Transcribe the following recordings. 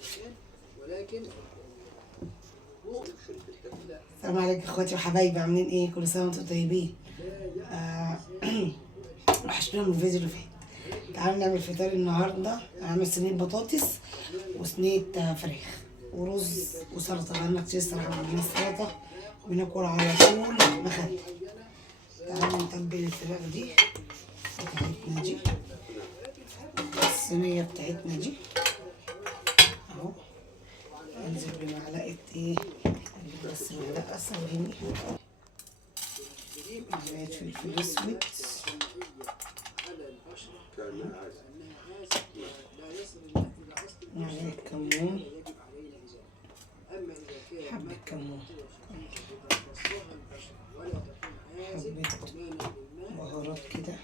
السلام عليكم اخواتي وحبايبي، عاملين ايه؟ كل سنه وانتم طيبين. وحشتونا من الفيديو اللي فات. تعالوا نعمل فطار النهارده. هعمل صينيه بطاطس وصينيه فراخ ورز وسلطه. بقالنا كتير صراحه ما عملناش سلطه، بناكل على طول مخلل. تعالوا نتبل الفراخ دي بتاعتنا دي، الصينيه بتاعتنا دي اهو. انزل بمعلقه ايه، بس معلقه ثواني، معلقه فلفل اسود، معلقه كمون، حبه كمون، حبه بهارات كده.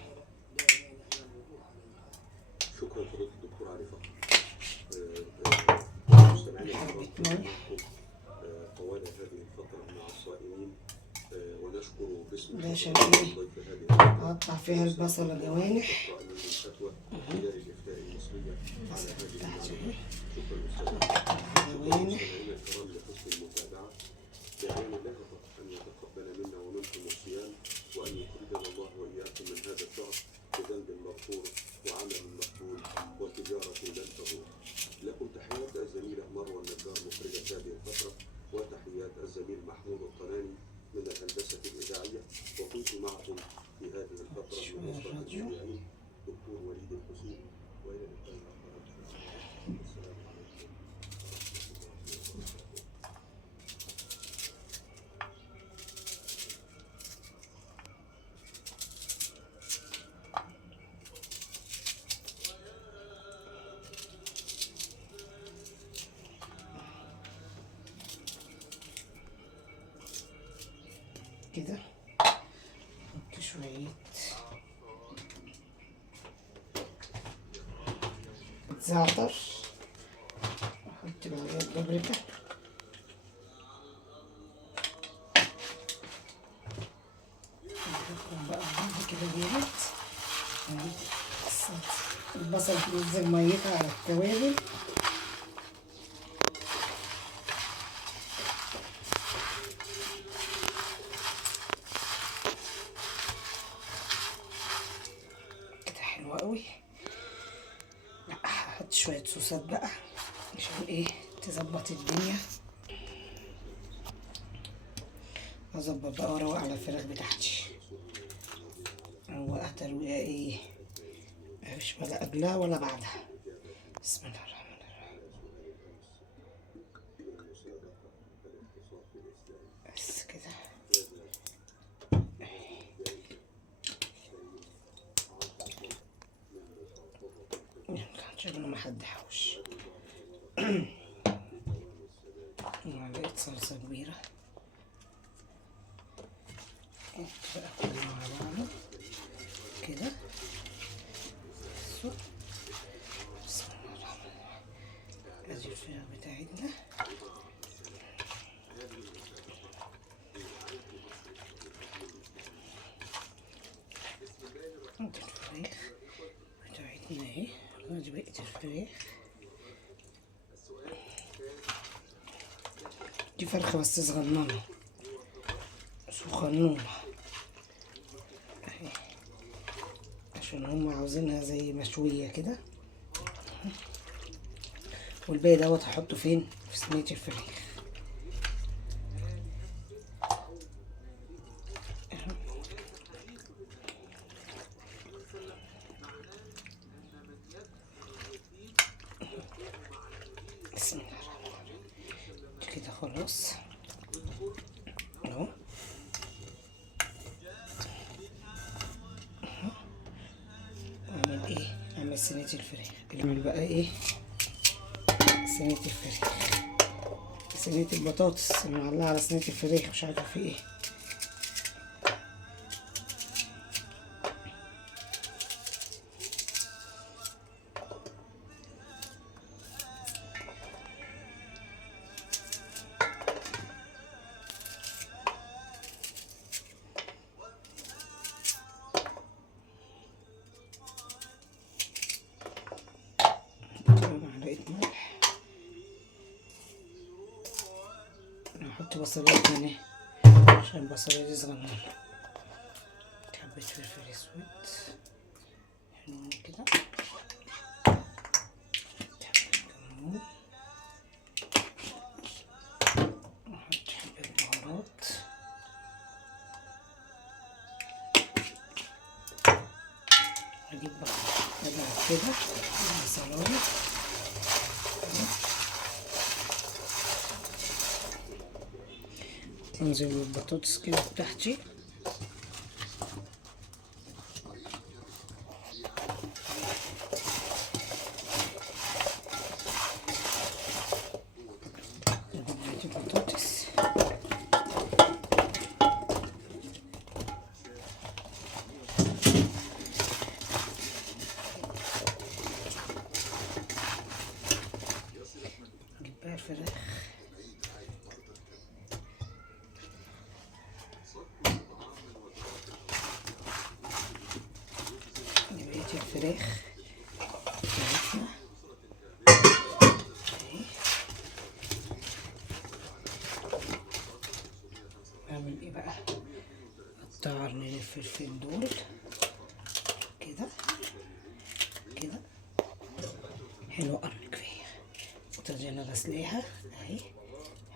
شكرا فضيلة الدكتور علي فخر. حبه ملح طوال هذه الفترة مع الصائمين، ونشكر باسم ده عشان ايه، اقطع فيها البصله جوانح. البصله بتاعتي اهي جوانح. داعيا الله أن يتقبل منا ومنكم الصيام، وأن يخرجنا الله وإياكم من هذا الشهر بذنب مغفور وعمل مقبول وتجارة لن تبور. لكم تحيات الزميلة مروة النجار مخرجة هذه الفترة، وتحيات الزميل محمود الطناني من الهندسة الإذاعية. وكنت معكم في هذه الفترة من أسرة المذيعين دكتور وليد الحسين، وإلى اللقاء الآخر إن شاء الله. السلام عليكم. كده نحط شوية زعتر، نحط معلقة بابريكا، نحطهم بقى بعد كده ديت. البصل بينزل ميتها على التوابل. حلوة قوي. لا هحط شوية صوصات بقى عشان ايه تظبط الدنيا. اظبط بقى واروق على الفراخ بتاعتي، اروقها ترويقة ايه، مفيش ولا قبلها ولا بعدها. بسم الله الرحمن الرحيم. بس كده عشان ما حد حوش. معلقة صلصة كبيرة بقى كله على بعضه كده. بسم الله الرحمن الرحيم. ادي الفراخ بتاعتنا. ادي الفراخ بتاعتنا اهي، ادي بقية الفراخ. دي فرخة بس صغننة سخنونة اهي، عشان هم عاوزينها زي مشوية كده. والباقي دوت هحطه فين؟ في صينية الفراخ. بسم الله الرحمن الرحيم. كده خلاص اهو. اعمل ايه، اعمل صينية الفراخ. اعمل بقى ايه صينية الفراخ، صينية البطاطس اللي معلقة على صينية الفراخ، مش عارفة في ايه. معلقة ملح نحط بصلاية تانية عشان البصلاية دي صغننة. حبة فلفل اسود حلوين كده، حبة كمون، نحط حبة بهارات، اجيب بقى كده البصلاية تنزل بالبطاطس كده بتاعتي. البطاطس نجيب بقى الفراخ، بقية الفراخ بتاعتنا بعمل ايه بقى؟ اقطع قرنين الفلفل دول كده كده، حلو قرن كفاية. وترجع انا غسلاها اهي،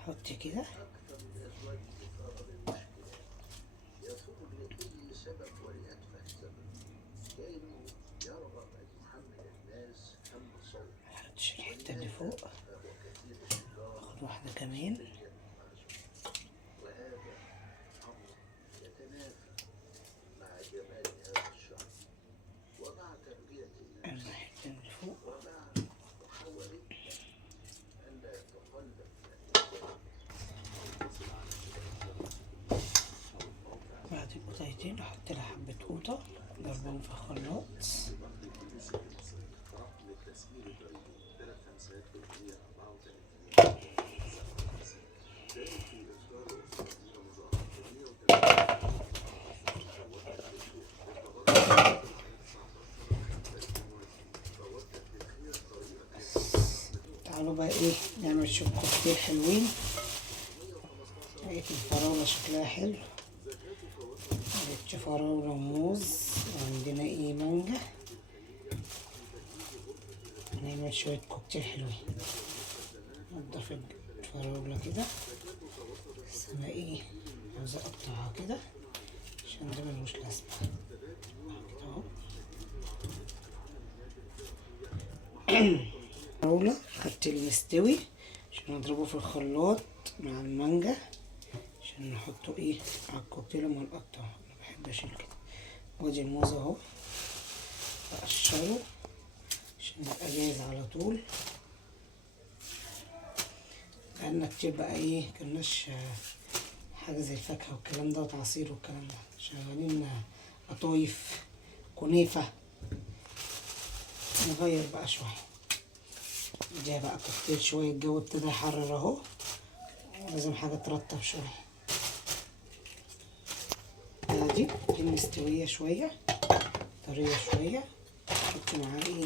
حط كده محطش الحتة اللي فوق، اخد واحدة كمان الحتة اللي فوق. بعد القطعتين احط لها حبة قوطة ضربهم في الخلاط. تعالوا بقى ايه نعمل شوية كوكتيل حلوين. لقيت الفراولة شكلها حلو، لقيت فراولة وموز، وعندنا ايه مانجا. نعمل شوية كوكتيل حلوين. نضف الفراولة كده، بس انا ايه عاوزة اقطعها كده عشان ده ملوش لازمة كده اهو. فراولة خدت المستوي عشان اضربه في الخلاط مع المانجا عشان نحطه ايه على الكوكتيل لما نقطعه. انا بحب اشيل كده. وادي الموز اهو بقشره عشان يبقى جاهز على طول. بقالنا كتير بقى ايه مكلناش حاجة زي الفاكهة والكلام ده وتعصير والكلام ده، شغالين قطايف كنافة. نغير بقى شوية، جاي بقى كوكتيل شوية. الجو ابتدى يحرر اهو، لازم حاجة ترطب شوية. دي مستوية شوية طرية شوية، نحط معاه ايه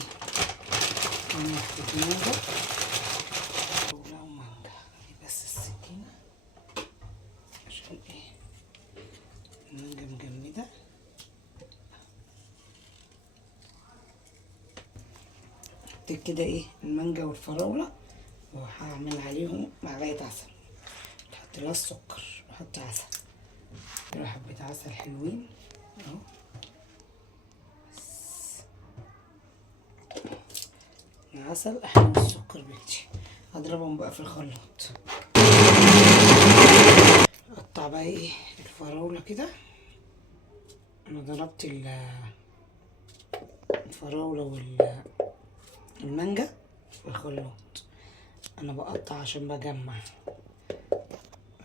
مانجا ومانجا. بس السكينة عشان ايه المانجا مجمدة. حط كده ايه المانجا والفراولة، وهعمل عليهم معلقة عسل. نحط لها السكر نحط عسل، كده حبة عسل حلوين اهو. العسل احلى من السكر بكتير. هضربهم بقى في الخلاط. اقطع بقى ايه الفراولة كده. انا ضربت الفراولة والمانجا في الخلاط. انا بقطع عشان بجمع،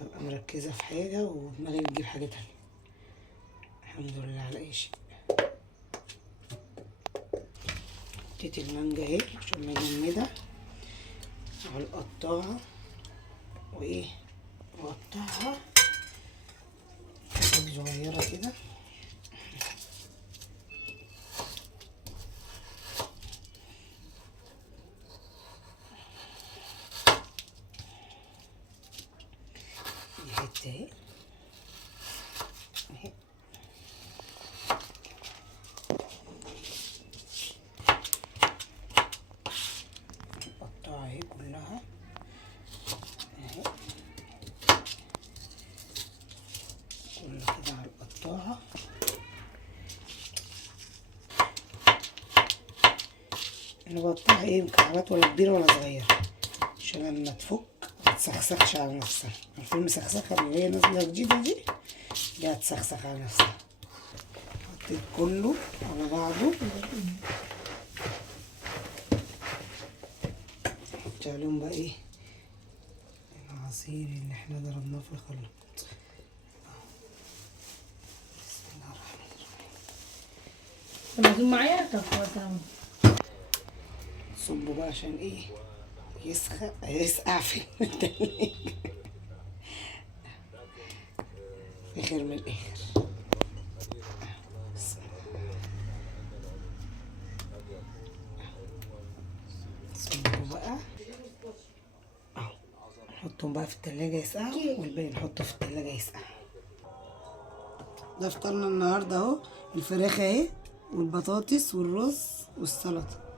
ببقى مركزة في حاجة ودماغي بتجيب حاجة تانية. الحمد لله على اي شيء. حطيت المانجا اهي عشان مجمدة على القطاعة، وايه واقطعها حتت صغيرة كده. اهي اهي. نقطعها اهي كلها اهي، كل كده على القطاعة. انا بقطعها ايه مكعبات، ولا كبيرة ولا صغيرة، عشان لما تفك متسخسخش على نفسها. عارفين المسخسخة اللي هي نازلة جديدة دي هتسخسخ على نفسها. حطيت كله على بعضه، نحط عليهم بقى ايه العصير اللي احنا ضربناه في الخلاط. بسم الله الرحمن الرحيم. الموضوع معايا طب تمام. صبه بقى عشان ايه يسقع في التلاجة في خير من الاخر. صبه بقى اهو، نحطهم بقى في التلاجة يسقعوا، والباقي نحطه في التلاجة يسقع. ده فطرنا النهارده اهو، الفراخ اهي والبطاطس والرز والسلطة.